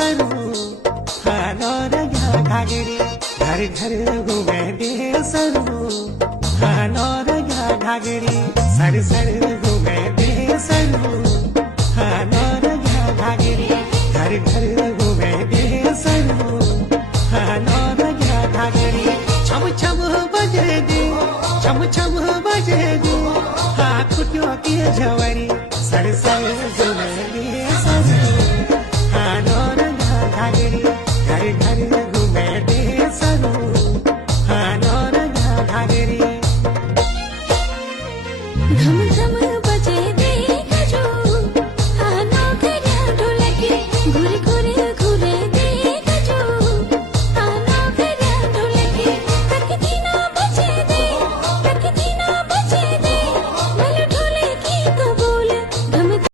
सरू हानो रगा घागरी घर घर घूमे दे सरू हानो रगा घागरी सर सर घूमे दे सरू हानो रगा घागरी घर घर घूमे दे सरू हानो रगा घागरी छम छम बजे दे छम छम बजे दे हाँ कुटियों की जवारी सर सर घूमे दे